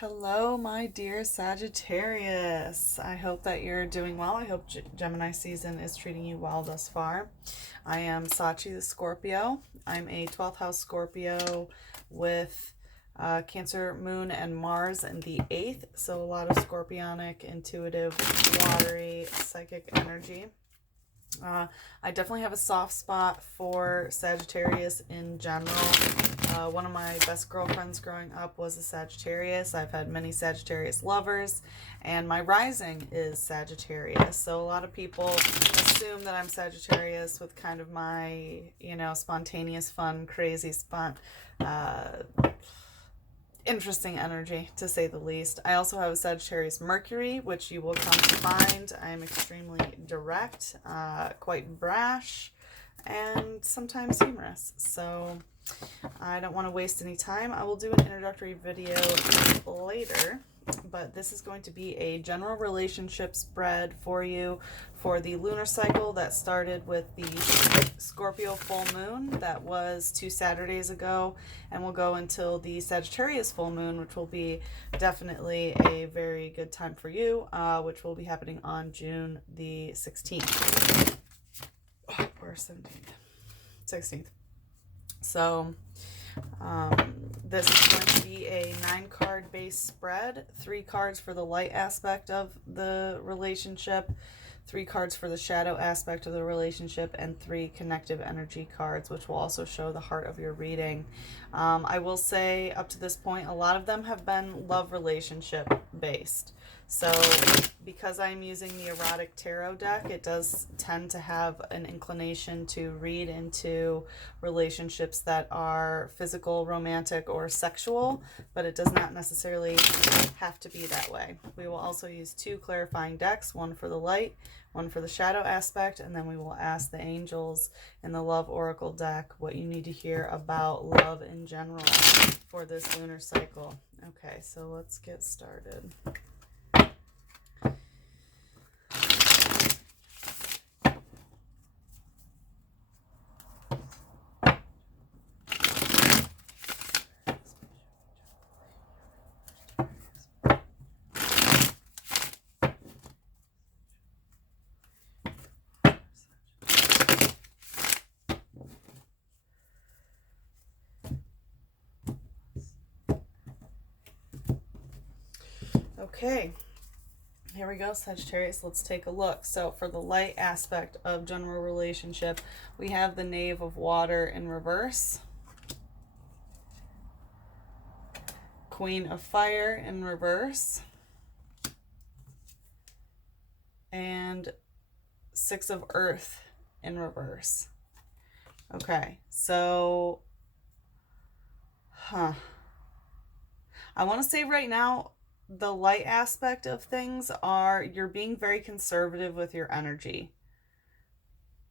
Hello, my dear Sagittarius. I hope that you're doing well. I hope Gemini season is treating you well thus far. I am Sachi the Scorpio. I'm a 12th house Scorpio with Cancer, Moon, and Mars in the 8th. So a lot of scorpionic, intuitive, watery, psychic energy. I definitely have a soft spot for Sagittarius in general. One of my best girlfriends growing up was a Sagittarius. I've had many Sagittarius lovers, and my rising is Sagittarius. So a lot of people assume that I'm Sagittarius with kind of my, spontaneous, fun, crazy, interesting energy, to say the least. I also have a Sagittarius Mercury, which you will come to find. I am extremely direct, quite brash, and sometimes humorous. So I don't want to waste any time. I will do an introductory video later, but this is going to be a general relationship spread for you for the lunar cycle that started with the Scorpio full moon that was 2 Saturdays ago, and will go until the Sagittarius full moon, which will be definitely a very good time for you, which will be happening on June the 16th. Or 17th. 16th. So this is going to be a 9-card base spread. 3 cards for the light aspect of the relationship, 3 cards for the shadow aspect of the relationship, and 3 connective energy cards, which will also show the heart of your reading. I will say up to this point, a lot of them have been love relationship based. So because I'm using the erotic tarot deck, it does tend to have an inclination to read into relationships that are physical, romantic, or sexual, but it does not necessarily have to be that way. We will also use 2 clarifying decks, one for the light, one for the shadow aspect, and then we will ask the angels in the love oracle deck what you need to hear about love in general for this lunar cycle. Okay, so let's get started. Okay, here we go, Sagittarius. Let's take a look. So for the light aspect of general relationship, we have the Knave of Water in reverse, Queen of Fire in reverse, and 6 of Earth in reverse. Okay, so I want to say right now, the light aspect of things are you're being very conservative with your energy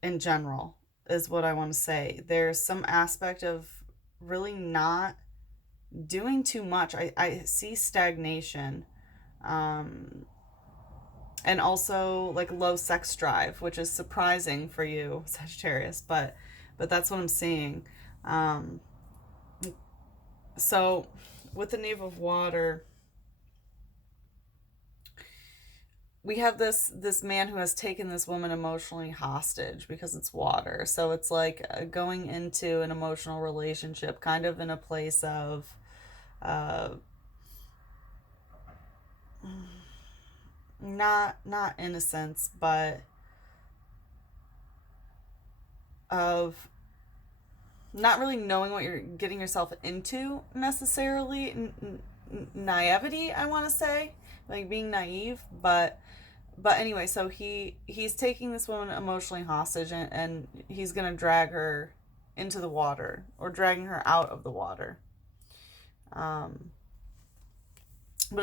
in general, is what I want to say. There's some aspect of really not doing too much. I see stagnation, and also like low sex drive, which is surprising for you, Sagittarius, but that's what I'm seeing. So with the Knave of Water, we have this man who has taken this woman emotionally hostage because it's water. So it's like going into an emotional relationship kind of in a place of not innocence, but of not really knowing what you're getting yourself into necessarily. Naivety, I want to say, like being naive, but anyway, so he's taking this woman emotionally hostage, and he's gonna drag her into the water, or dragging her out of the water. But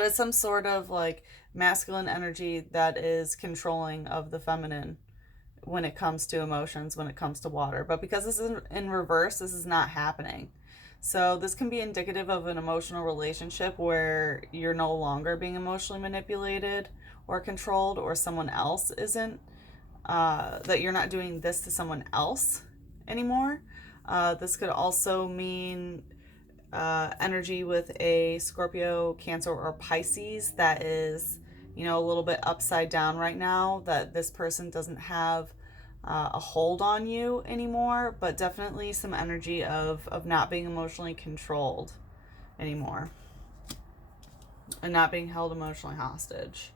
it's some sort of like masculine energy that is controlling of the feminine when it comes to emotions, when it comes to water. But because this is in reverse, this is not happening. So this can be indicative of an emotional relationship where you're no longer being emotionally manipulated or controlled, or someone else isn't, that you're not doing this to someone else anymore. This could also mean energy with a Scorpio, Cancer, or Pisces that is, you know, a little bit upside down right now, that this person doesn't have a hold on you anymore, but definitely some energy of not being emotionally controlled anymore and not being held emotionally hostage.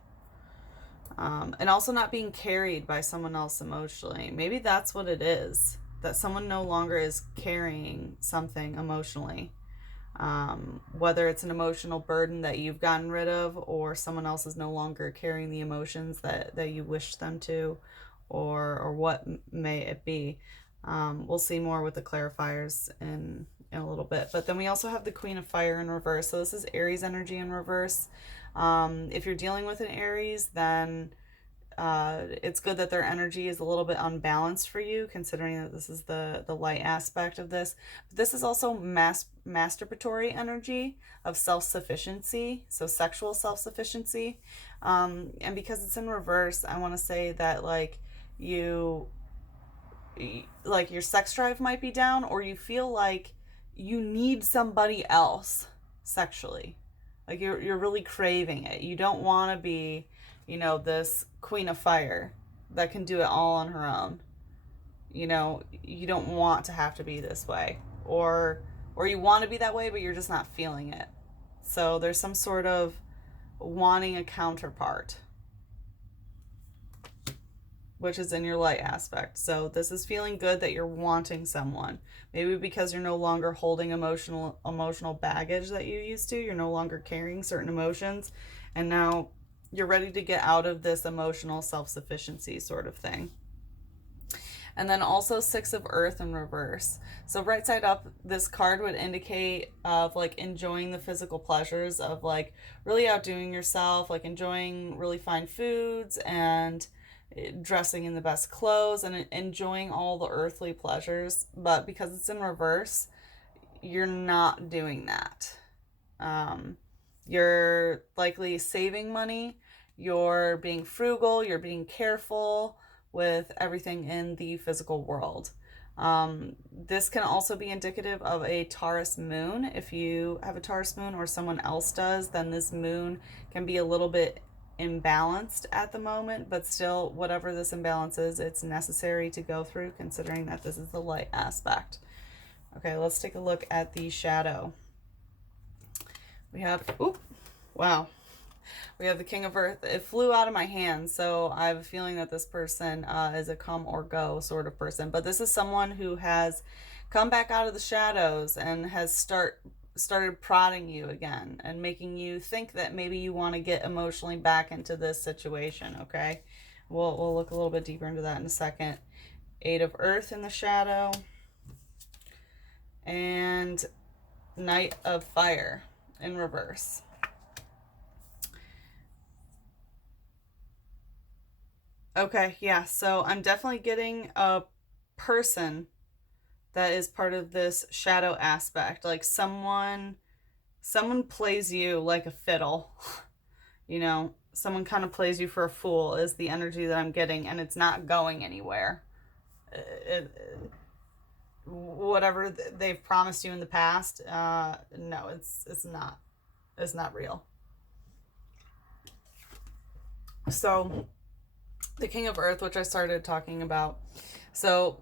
And also not being carried by someone else emotionally. Maybe that's what it is, that someone no longer is carrying something emotionally. Whether it's an emotional burden that you've gotten rid of, or someone else is no longer carrying the emotions that you wish them to, or what may it be. We'll see more with the clarifiers in a little bit. But then we also have the Queen of Fire in reverse. So this is Aries energy in reverse. If you're dealing with an Aries, then it's good that their energy is a little bit unbalanced for you, considering that this is the light aspect of this. But this is also masturbatory energy of self-sufficiency, so sexual self-sufficiency. And because it's in reverse, I want to say that like your sex drive might be down, or you feel like you need somebody else sexually. Like you're really craving it. You don't want to be, you know, this Queen of Fire that can do it all on her own. You know, you don't want to have to be this way, or you want to be that way, but you're just not feeling it. So there's some sort of wanting a counterpart, which is in your light aspect. So this is feeling good that you're wanting someone. Maybe because you're no longer holding emotional baggage that you used to. You're no longer carrying certain emotions. And now you're ready to get out of this emotional self-sufficiency sort of thing. And then also Six of Earth in reverse. So right side up, this card would indicate of like enjoying the physical pleasures of like really outdoing yourself, like enjoying really fine foods and dressing in the best clothes and enjoying all the earthly pleasures. But because it's in reverse, you're not doing that. You're likely saving money, you're being frugal, you're being careful with everything in the physical world. This can also be indicative of a Taurus moon. If you have a Taurus moon or someone else does, then this moon can be a little bit imbalanced at the moment, but still, whatever this imbalance is, it's necessary to go through, considering that this is the light aspect. Okay, let's take a look at the shadow. We have, wow. We have the King of Earth. It flew out of my hand, so I have a feeling that this person is a come or go sort of person. But this is someone who has come back out of the shadows and has started prodding you again and making you think that maybe you want to get emotionally back into this situation, okay? We'll look a little bit deeper into that in a second. Eight of Earth in the shadow. And Knight of Fire in reverse. Okay, yeah, so I'm definitely getting a person that is part of this shadow aspect. Like someone plays you like a fiddle. You know, someone kind of plays you for a fool is the energy that I'm getting, and it's not going anywhere. Whatever they've promised you in the past, no, it's not real. So the King of Earth, which I started talking about. So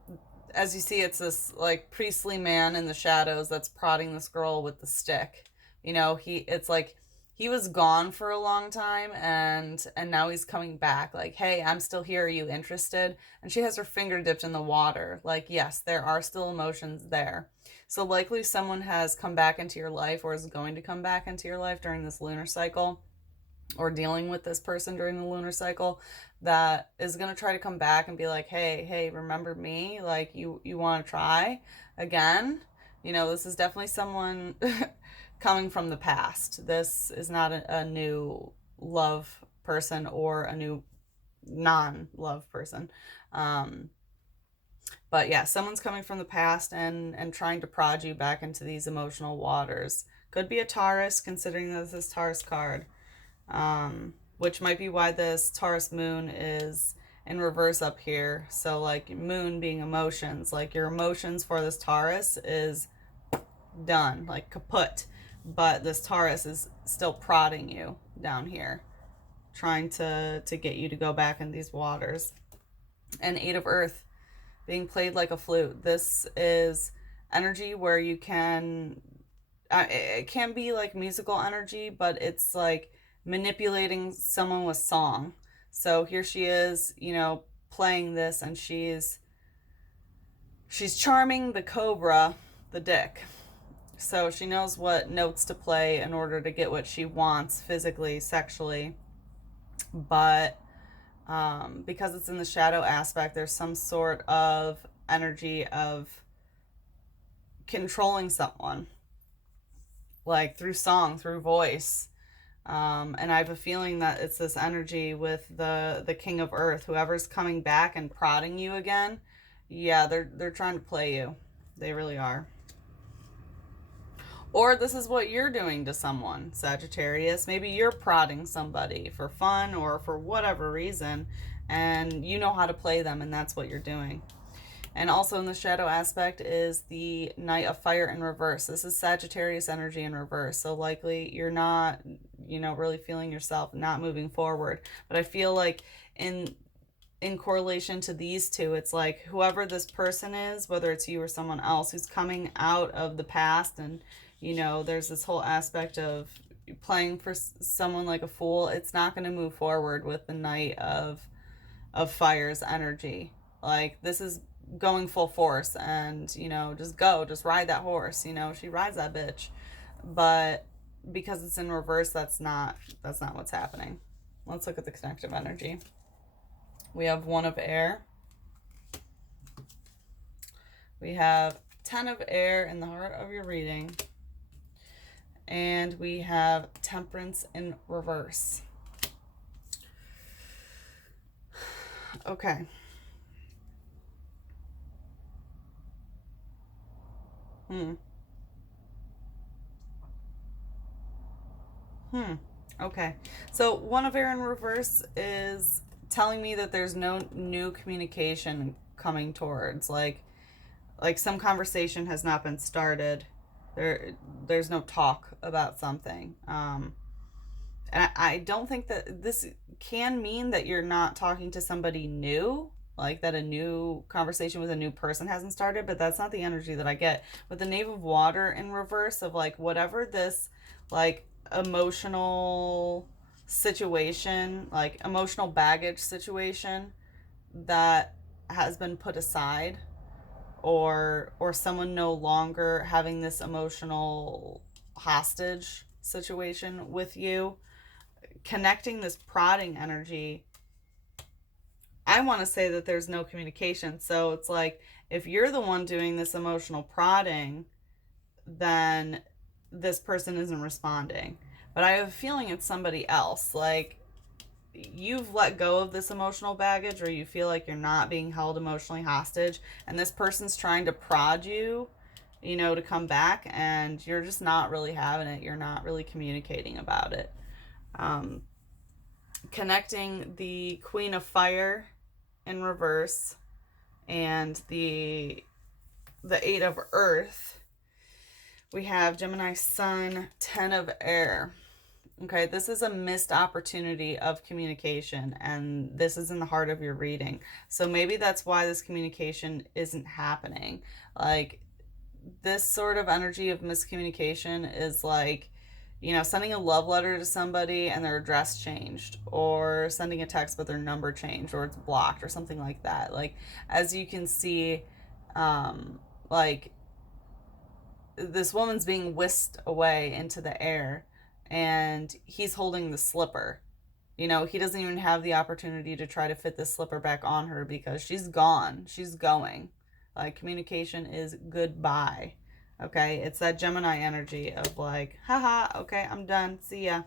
as you see, it's this like priestly man in the shadows that's prodding this girl with the stick. You know, it's like he was gone for a long time, and now he's coming back. Like, hey, I'm still here. Are you interested? And she has her finger dipped in the water. Like, yes, there are still emotions there. So likely someone has come back into your life, or is going to come back into your life during this lunar cycle, or dealing with this person during the lunar cycle, that is going to try to come back and be like, hey, remember me? Like, you want to try again? You know, this is definitely someone coming from the past. This is not a new love person or a new non-love person. But yeah, someone's coming from the past and trying to prod you back into these emotional waters. Could be a Taurus, considering that this Taurus card. Which might be why this Taurus moon is in reverse up here. So like moon being emotions, like your emotions for this Taurus is done, like kaput. But this Taurus is still prodding you down here, trying to get you to go back in these waters. And Eight of Earth being played like a flute. This is energy where you can, it can be like musical energy, but it's like manipulating someone with song. So here she is, you know, playing this, and she's charming the cobra, the dick. So she knows what notes to play in order to get what she wants physically, sexually. But because it's in the shadow aspect, there's some sort of energy of controlling someone, like through song, through voice. And I have a feeling that it's this energy with the King of Earth. Whoever's coming back and prodding you again, yeah, they're trying to play you. They really are. Or this is what you're doing to someone, Sagittarius. Maybe you're prodding somebody for fun or for whatever reason, and you know how to play them, and that's what you're doing. And also in the shadow aspect is the Knight of Fire in reverse. This is Sagittarius energy in reverse. So likely you're not, you know, really feeling yourself, not moving forward. But I feel like in correlation to these two, it's like whoever this person is, whether it's you or someone else who's coming out of the past, and you know, there's this whole aspect of playing for someone like a fool. It's not going to move forward with the Knight of Fire's energy. Like, this is going full force, and you know, just ride that horse. You know, she rides that bitch. But because it's in reverse, that's not what's happening. Let's look at the connective energy. We have One of Air. We have 10 of Air in the heart of your reading. And we have Temperance in reverse. Okay. Okay. So One of Air in reverse is telling me that there's no new communication coming towards. Like some conversation has not been started. There's no talk about something. And I don't think that this can mean that you're not talking to somebody new, like that a new conversation with a new person hasn't started, but that's not the energy that I get. With the Knave of Water in reverse, of like whatever this like emotional situation, like emotional baggage situation that has been put aside, or someone no longer having this emotional hostage situation with you, connecting this prodding energy, I want to say that there's no communication. So it's like, if you're the one doing this emotional prodding, then this person isn't responding. But I have a feeling it's somebody else. Like, you've let go of this emotional baggage, or you feel like you're not being held emotionally hostage, and this person's trying to prod you, you know, to come back, and you're just not really having it. You're not really communicating about it. Connecting the Queen of Fire in reverse and the Eight of Earth, we have Gemini Sun, 10 of Air. Okay, this is a missed opportunity of communication, and this is in the heart of your reading. So maybe that's why this communication isn't happening. Like, this sort of energy of miscommunication is like, you know, sending a love letter to somebody and their address changed, or sending a text but their number changed, or it's blocked, or something like that. Like, as you can see, like, this woman's being whisked away into the air, and he's holding the slipper. You know, he doesn't even have the opportunity to try to fit the slipper back on her, because she's gone. She's going. Like, communication is goodbye. Okay? It's that Gemini energy of like, haha, okay, I'm done. See ya.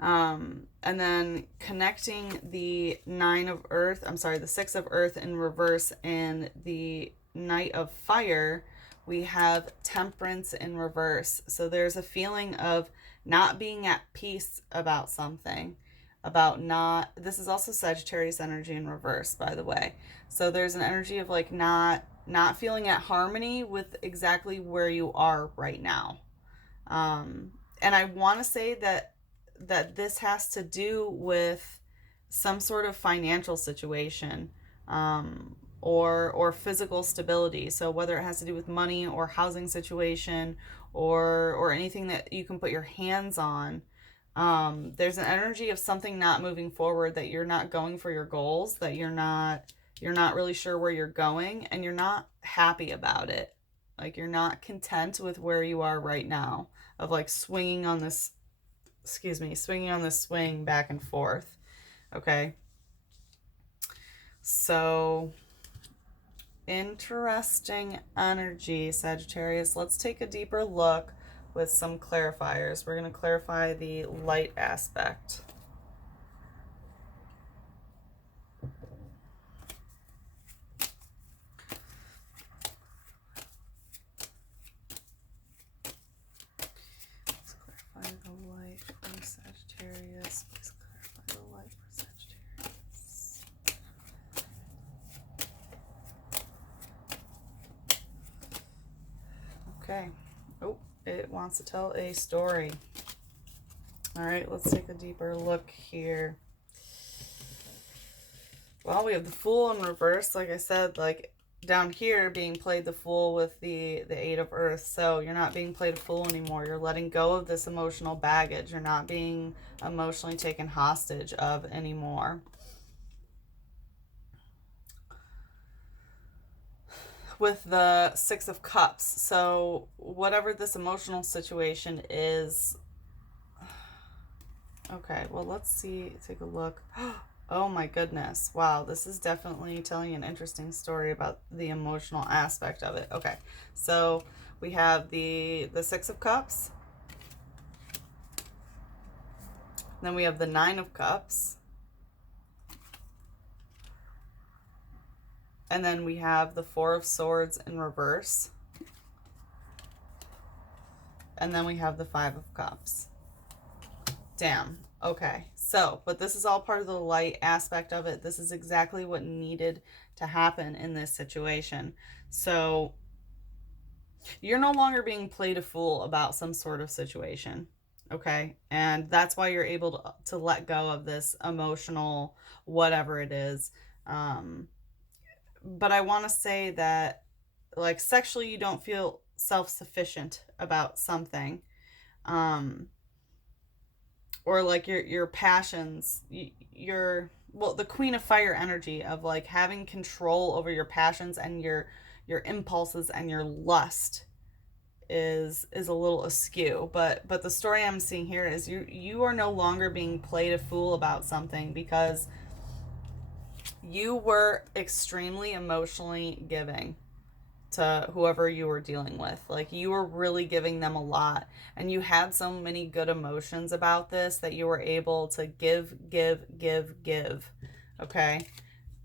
And then connecting the the 6 of Earth in reverse and the Knight of Fire, we have Temperance in reverse. So there's a feeling of not being at peace about something, this is also Sagittarius energy in reverse, by the way. So there's an energy of like not not feeling at harmony with exactly where you are right now. And I want to say that this has to do with some sort of financial situation, or physical stability. So whether it has to do with money or housing situation, or anything that you can put your hands on. There's an energy of something not moving forward, that you're not going for your goals, that you're not really sure where you're going, and you're not happy about it. Like, you're not content with where you are right now, of like swinging on this swing back and forth. Okay. So, interesting energy, Sagittarius. Let's take a deeper look with some clarifiers. We're going to clarify the light aspect. Let's clarify the light for Sagittarius. Please clarify the light for Sagittarius. Okay. Oh, it wants to tell a story. All right, let's take a deeper look here. Well, we have the Fool in reverse. Like I said, like down here being played the Fool with the Eight of Earth. So you're not being played a fool anymore. You're letting go of this emotional baggage. You're not being emotionally taken hostage of anymore. With the Six of Cups. So whatever this emotional situation is. Okay, well, let's see. Take a look. Oh my goodness. Wow, this is definitely telling an interesting story about the emotional aspect of it. Okay, so we have the Six of Cups. Then we have the Nine of Cups. And then we have the Four of Swords in reverse. And then we have the Five of Cups. Damn. Okay. So, but this is all part of the light aspect of it. This is exactly what needed to happen in this situation. So, you're no longer being played a fool about some sort of situation. Okay? And that's why you're able to let go of this emotional whatever it is. But I want to say that, like, sexually, you don't feel self-sufficient about something. Or like your passions, well, the Queen of Fire energy of like having control over your passions and your impulses and your lust is a little askew. But the story I'm seeing here is you are no longer being played a fool about something, because you were extremely emotionally giving to whoever you were dealing with. Like, you were really giving them a lot, and you had so many good emotions about this that you were able to give. Okay?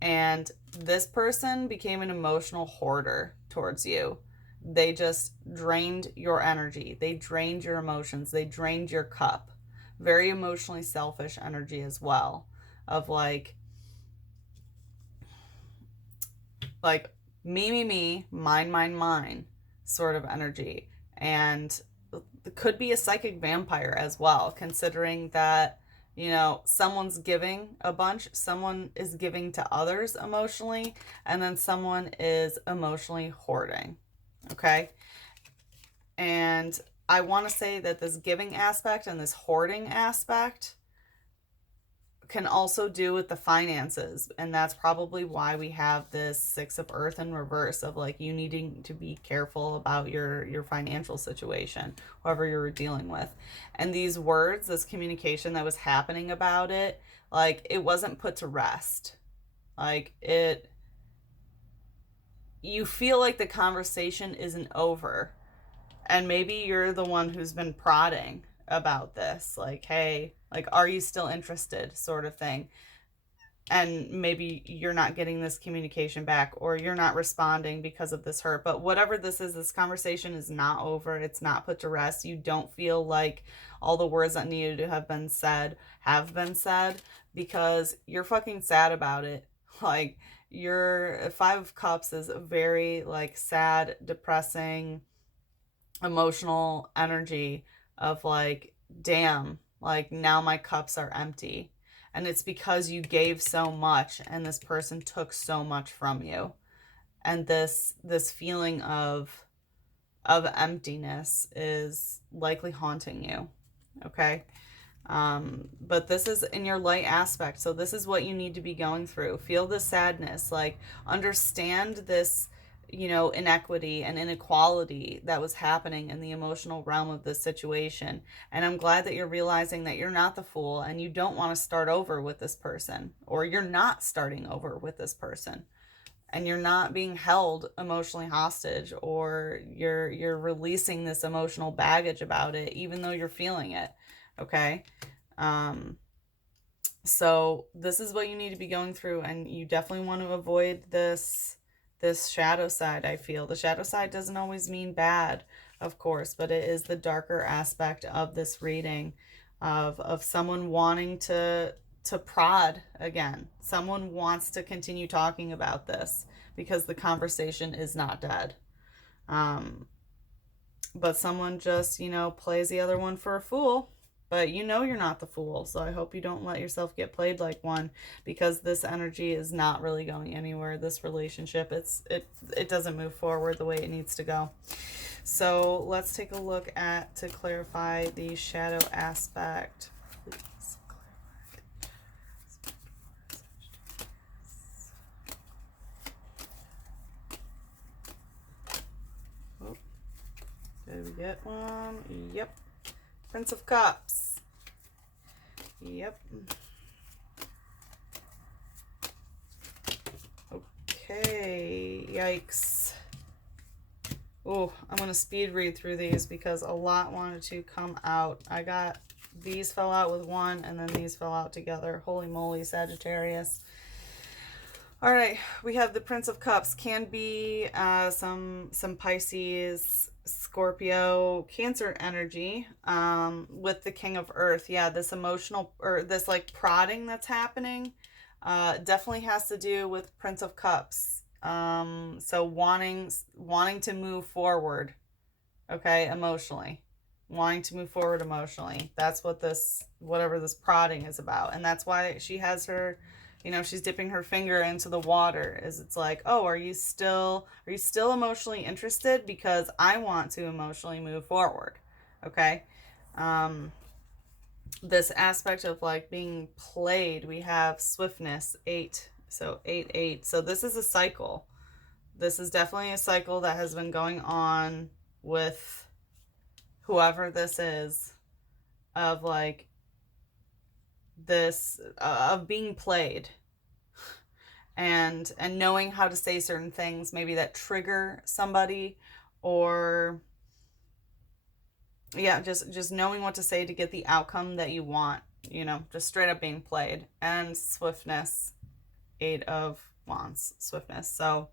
And this person became an emotional hoarder towards you. They just drained your energy. They drained your emotions. They drained your cup. Very emotionally selfish energy as well. Of like me, mine sort of energy. And it could be a psychic vampire as well, considering that, you know, someone's giving a bunch, someone is giving to others emotionally, and then someone is emotionally hoarding. Okay? And I want to say that this giving aspect and this hoarding aspect can also do with the finances, and that's probably why we have this Six of Earth in reverse, of like you needing to be careful about your financial situation, whoever you're dealing with. And these words, this communication that was happening about it, like it wasn't put to rest. Like you feel like the conversation isn't over, and maybe you're the one who's been prodding about this, like, hey, like, are you still interested, sort of thing. And maybe you're not getting this communication back, or you're not responding because of this hurt. But whatever this is, this conversation is not over. It's not put to rest. You don't feel like all the words that needed to have been said, because you're fucking sad about it. Like, Your Five of Cups is a very like sad, depressing, emotional energy of like, damn, like now my cups are empty. And it's because you gave so much and this person took so much from you. And this feeling of emptiness is likely haunting you. Okay? But this is in your light aspect. So this is what you need to be going through. Feel the sadness, like understand this, inequity and inequality that was happening in the emotional realm of this situation. And I'm glad that you're realizing that you're not the fool and you don't want to start over with this person, or you're not starting over with this person. And you're not being held emotionally hostage, or you're releasing this emotional baggage about it, even though you're feeling it. Okay. So this is what you need to be going through, and you definitely want to avoid this shadow side. I feel the shadow side doesn't always mean bad, of course, but it is the darker aspect of this reading of someone wanting to prod again. Someone wants to continue talking about this because the conversation is not dead. But someone just, plays the other one for a fool. But you're not the fool. So I hope you don't let yourself get played like one, because this energy is not really going anywhere. This relationship, it doesn't move forward the way it needs to go. So let's take a look to clarify the shadow aspect. Please clarify. Oh, did we get one? Yep. Prince of Cups. Yep. Okay. Yikes. Oh, I'm going to speed read through these because a lot wanted to come out. I got these fell out with one, and then these fell out together. Holy moly, Sagittarius. All right, we have the Prince of Cups. Can be some Pisces, Scorpio, Cancer energy with the King of Earth. Yeah, this emotional, or this like prodding that's happening definitely has to do with Prince of Cups. So wanting to move forward, okay, emotionally. Wanting to move forward emotionally. That's what whatever this prodding is about. And that's why she has her, she's dipping her finger into the water. It's like, oh, are you still emotionally interested? Because I want to emotionally move forward. Okay. This aspect of like being played, we have swiftness, 8. So 8. So this is a cycle. This is definitely a cycle that has been going on with whoever this is, of like this of being played, and knowing how to say certain things maybe that trigger somebody, or yeah, just knowing what to say to get the outcome that you want, just straight up being played. And swiftness, 8 of Wands, swiftness. So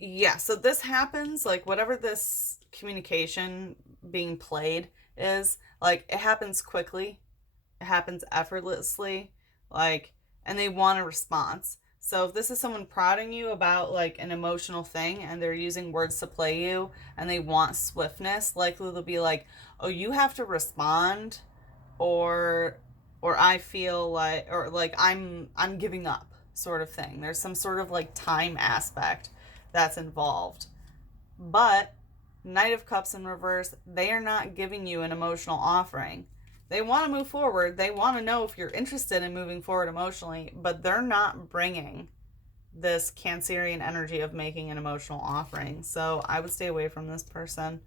yeah, so this happens, like whatever this communication being played is, like it happens quickly, it happens effortlessly, like, and they want a response. So if this is someone prodding you about like an emotional thing and they're using words to play you and they want swiftness, likely they'll be like, oh, you have to respond, or I feel like, or like I'm giving up, sort of thing. There's some sort of like time aspect that's involved. But Knight of Cups in reverse, they are not giving you an emotional offering. They want to move forward. They want to know if you're interested in moving forward emotionally, but they're not bringing this Cancerian energy of making an emotional offering. So I would stay away from this person.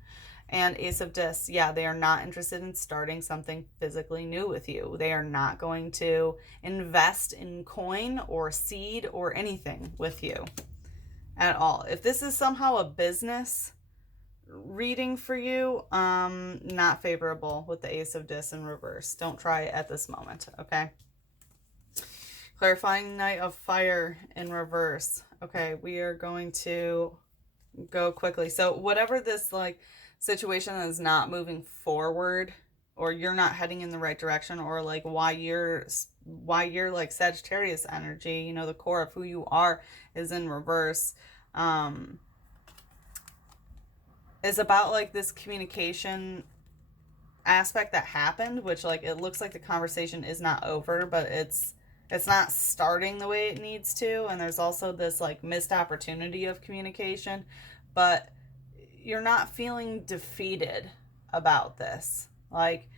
And Ace of Discs, yeah, they are not interested in starting something physically new with you. They are not going to invest in coin or seed or anything with you at all. If this is somehow a business reading for you, not favorable with the Ace of Discs in reverse. Don't try it at this moment, okay? Clarifying Knight of Fire in reverse. Okay, we are going to go quickly. So whatever this like situation is not moving forward or you're not heading in the right direction, or like why you're like Sagittarius energy, you know, the core of who you are is in reverse, is about like this communication aspect that happened, which like it looks like the conversation is not over, but it's not starting the way it needs to, and there's also this like missed opportunity of communication, but you're not feeling defeated about this. Like,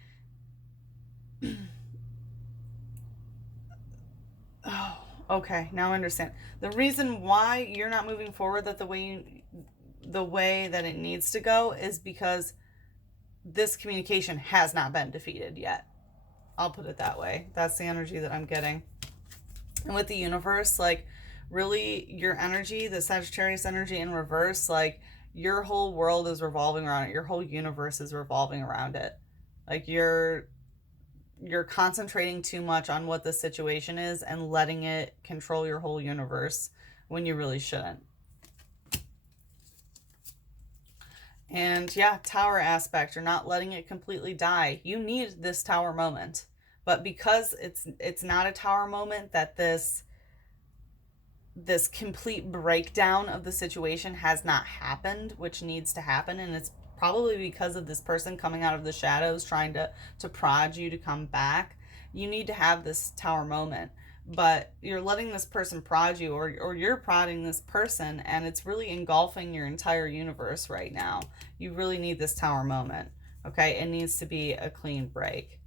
oh, okay, now I understand. The reason why you're not moving forward that the way that it needs to go is because this communication has not been defeated yet. I'll put it that way. That's the energy that I'm getting. And with the universe, like, really, your energy, the Sagittarius energy in reverse, like, your whole world is revolving around it. Your whole universe is revolving around it. Like, you're concentrating too much on what the situation is and letting it control your whole universe when you really shouldn't. And yeah, tower aspect, you're not letting it completely die. You need this tower moment. But because it's not a tower moment, that this complete breakdown of the situation has not happened, which needs to happen, and it's probably because of this person coming out of the shadows trying to prod you to come back. You need to have this tower moment, but you're letting this person prod you, or you're prodding this person, and it's really engulfing your entire universe right now. You really need this tower moment. Okay, it needs to be a clean break.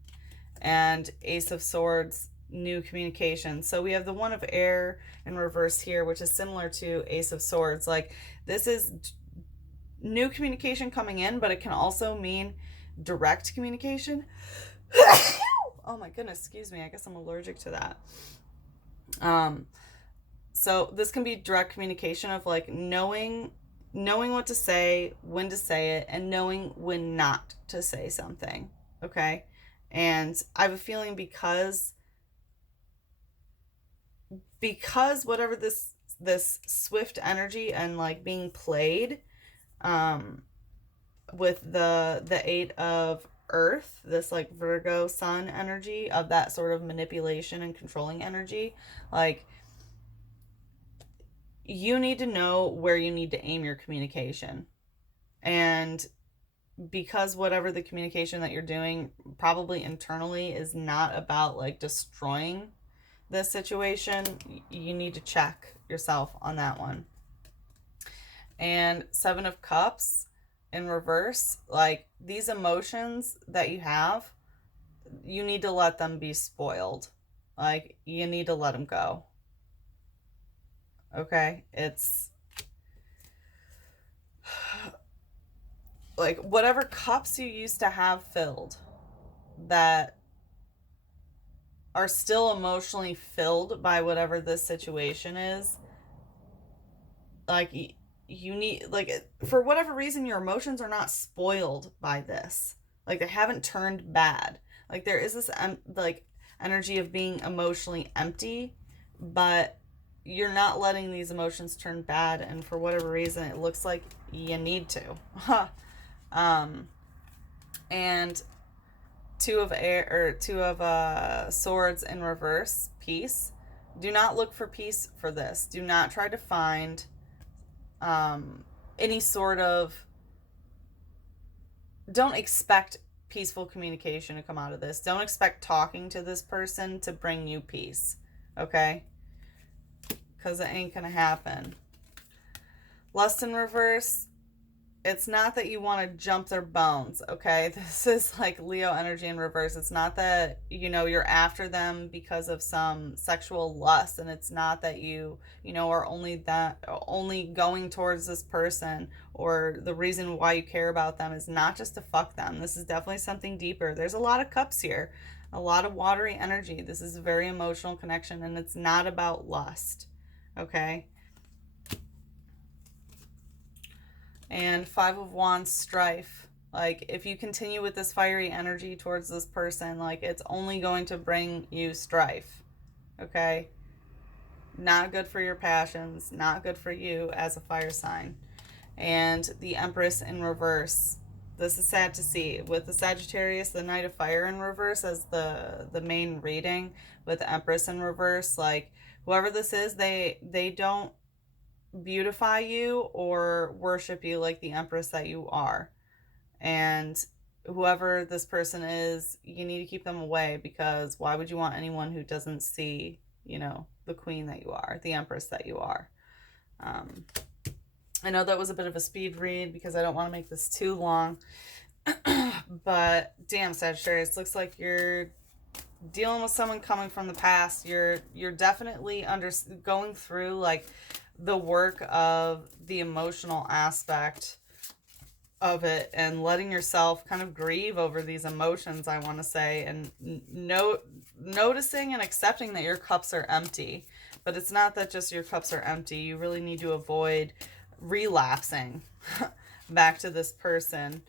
And Ace of Swords, new communication. So we have the One of Air in reverse here, which is similar to Ace of Swords. Like, this is new communication coming in, but it can also mean direct communication. Oh my goodness, excuse me. I guess I'm allergic to that. So this can be direct communication of like knowing what to say, when to say it, and knowing when not to say something. Okay? And I have a feeling because whatever this swift energy and like being played with the Eight of Earth, this like Virgo sun energy of that sort of manipulation and controlling energy, like, you need to know where you need to aim your communication. And because whatever the communication that you're doing probably internally is not about like destroying this situation, you need to check yourself on that one. And Seven of Cups in reverse, like, these emotions that you have, you need to let them be spoiled. Like, you need to let them go. Okay? It's like whatever cups you used to have filled that are still emotionally filled by whatever this situation is, like, you need, like, for whatever reason, your emotions are not spoiled by this. Like, they haven't turned bad. Like, there is this like energy of being emotionally empty, but you're not letting these emotions turn bad, and for whatever reason it looks like you need to. And Two of Swords in reverse, peace. Do not look for peace for this. Do not try to find any sort of, don't expect peaceful communication to come out of this. Don't expect talking to this person to bring you peace. Okay? Because it ain't gonna happen. Lust in reverse, it's not that you want to jump their bones, okay? This is like Leo energy in reverse. It's not that, you're after them because of some sexual lust, and it's not that you are only going towards this person, or the reason why you care about them is not just to fuck them. This is definitely something deeper. There's a lot of cups here, a lot of watery energy. This is a very emotional connection, and it's not about lust, okay? And Five of Wands, strife. Like, if you continue with this fiery energy towards this person, like, it's only going to bring you strife. Okay? Not good for your passions. Not good for you as a fire sign. And the Empress in reverse. This is sad to see. With the Sagittarius, the Knight of Fire in reverse as the main reading, with the Empress in reverse, like whoever this is, they don't beautify you or worship you like the Empress that you are. And whoever this person is, you need to keep them away, because why would you want anyone who doesn't see, you know, the queen that you are, the Empress that you are? I know that was a bit of a speed read because I don't want to make this too long. But damn, Sagittarius, looks like you're dealing with someone coming from the past. You're definitely going through like the work of the emotional aspect of it and letting yourself kind of grieve over these emotions, I want to say, and noticing and accepting that your cups are empty. But it's not that just your cups are empty. You really need to avoid relapsing back to this person,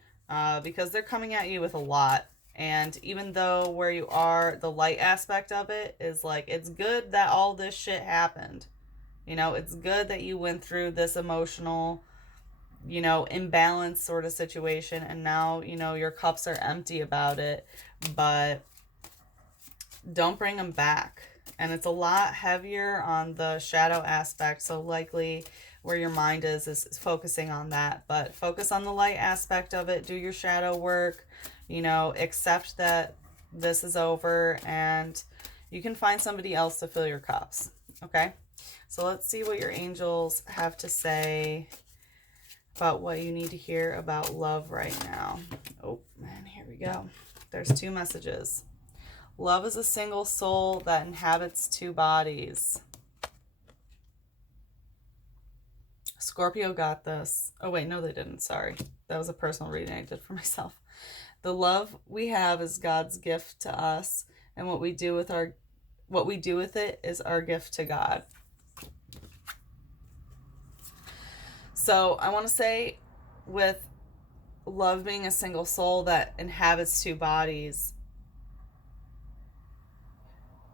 because they're coming at you with a lot. And even though where you are, the light aspect of it is like, it's good that all this shit happened. You know, it's good that you went through this emotional, you know, imbalance sort of situation, and now, you know, your cups are empty about it. But don't bring them back. And it's a lot heavier on the shadow aspect, so likely where your mind is focusing on that. But focus on the light aspect of it. Do your shadow work. You know, accept that this is over, and you can find somebody else to fill your cups. Okay? So let's see what your angels have to say about what you need to hear about love right now. Oh, man, here we go. There's two messages. Love is a single soul that inhabits two bodies. Scorpio got this. Oh, wait, no, they didn't. Sorry. That was a personal reading I did for myself. The love we have is God's gift to us, and what we do with it is our gift to God. So I want to say, with love being a single soul that inhabits two bodies,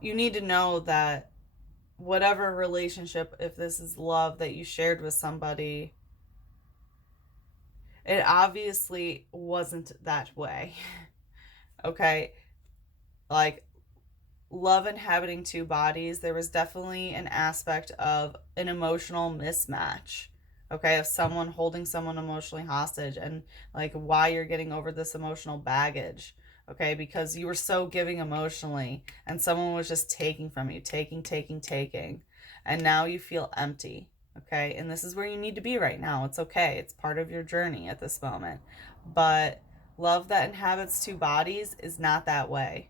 you need to know that whatever relationship, if this is love that you shared with somebody, it obviously wasn't that way. Okay? Like, love inhabiting two bodies, there was definitely an aspect of an emotional mismatch. Okay, of someone holding someone emotionally hostage, and like why you're getting over this emotional baggage. Okay, because you were so giving emotionally, and someone was just taking from you, taking, and now you feel empty. Okay, and this is where you need to be right now. It's okay. It's part of your journey at this moment. But love that inhabits two bodies is not that way.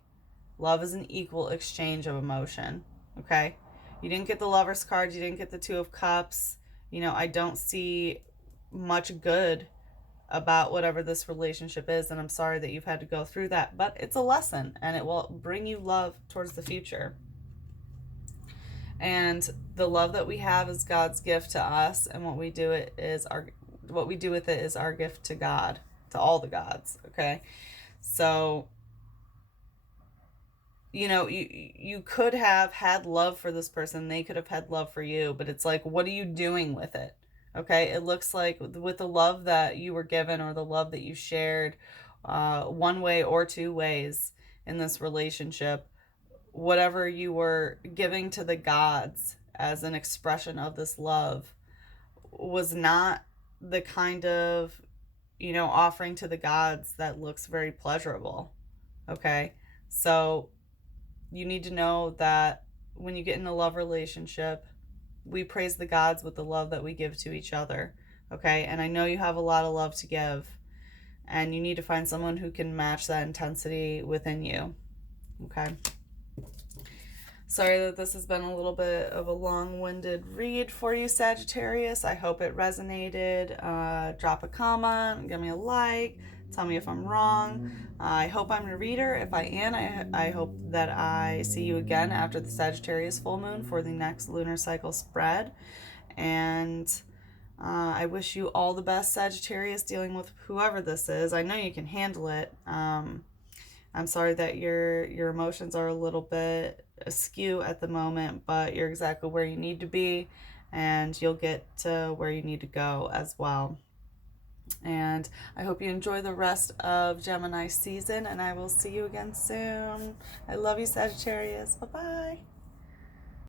Love is an equal exchange of emotion. Okay, you didn't get the Lover's card. You didn't get the Two of Cups. You know, I don't see much good about whatever this relationship is, and I'm sorry that you've had to go through that, but it's a lesson, and it will bring you love towards the future. And the love that we have is God's gift to us, and what we do with it is our gift to God, to all the gods. Okay, so you know, you could have had love for this person, they could have had love for you, but it's like, what are you doing with it? Okay, it looks like with the love that you were given, or the love that you shared, one way or two ways in this relationship, whatever you were giving to the gods as an expression of this love was not the kind of, you know, offering to the gods that looks very pleasurable. Okay, so you need to know that when you get in a love relationship, we praise the gods with the love that we give to each other. Okay, and I know you have a lot of love to give, and you need to find someone who can match that intensity within you. Okay, sorry that this has been a little bit of a long-winded read for you, Sagittarius. I hope it resonated. Drop a comment, give me a like, tell me if I'm wrong. I hope I'm your reader. If I am, I hope that I see you again after the Sagittarius full moon for the next lunar cycle spread. And I wish you all the best, Sagittarius, dealing with whoever this is. I know you can handle it. I'm sorry that your emotions are a little bit askew at the moment, but you're exactly where you need to be, and you'll get to where you need to go as well. And I hope you enjoy the rest of Gemini season, and I will see you again soon. I love you, Sagittarius. Bye-bye.